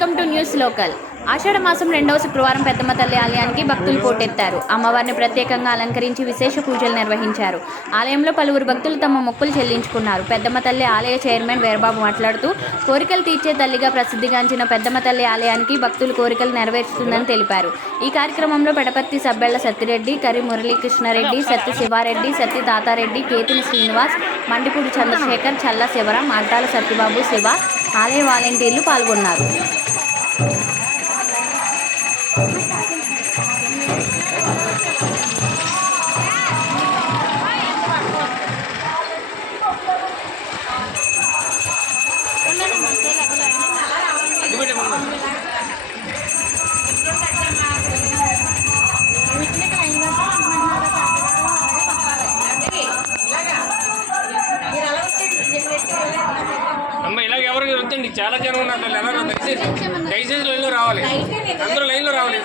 Welcome to news local. ఆషాఢ మాసం 2వ శుక్రవారం పెద్దమ్మ తల్లి ఆలయానికి భక్తులు పోటెత్తారు. అమ్మవారిని ప్రత్యేకంగా అలంకరించి విశేష పూజలు నిర్వహించారు. ఆలయంలో పలువురు భక్తులు తమ మొక్కులు చెల్లించుకున్నారు. పెద్దమ్మ తల్లి ఆలయ చైర్మన్ వీరబాబు మాట్లాడుతూ, కోరికలు తీర్చే తల్లిగా ప్రసిద్ధిగాంచిన పెద్దమ్మ తల్లి ఆలయానికి భక్తులు కోరికలు నెరవేరుస్తుందని తెలిపారు. ఈ కార్యక్రమంలో పెడపర్తి సబ్బెళ్ల సత్తిరెడ్డి, కరి మురళీకృష్ణారెడ్డి, సత్తి శివారెడ్డి, సత్తి తాతారెడ్డి, కేతిని శ్రీనివాస్, మండిపూడి చంద్రశేఖర్, చల్ల శివరాం, అడ్డాల సత్యబాబు, శివ, ఆలయ వాలంటీర్లు పాల్గొన్నారు. అమ్మ ఇలాగ ఎవరికి వద్దండి, చాలా జనం ఉన్నారు. ఎలా దయచేసి లైన్లో రావాలి, అందరూ లైన్లో రావాలి.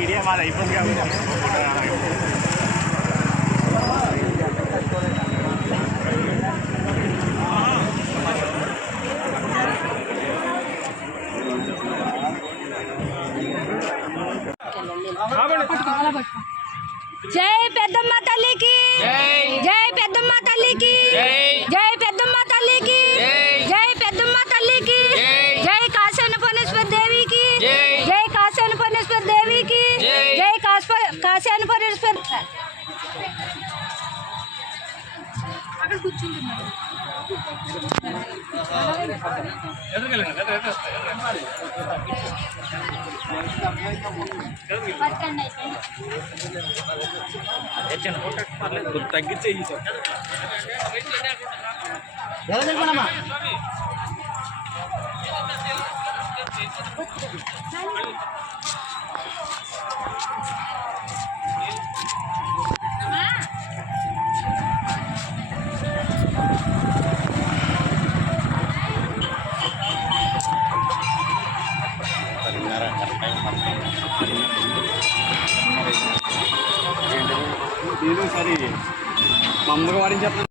మీడియా మాది అయిపోయింది కాబట్టి జై పెద్దమ్మ తల్లికి, జై పెద్దమ్మ తల్లికి, జై పెద్దమ్మ తల్లికి, జై పెద్దమ్మ తల్లికి, జై కాశీనపనేశ్వర దేవికి, జై కాశీనపనేశ్వర దేవికి, జై కాశీనపనేశ్వర. అక్కడ కూర్చుంటున్నారు. తగ్గించే సరే ముందుగా వాడించేస్తాను.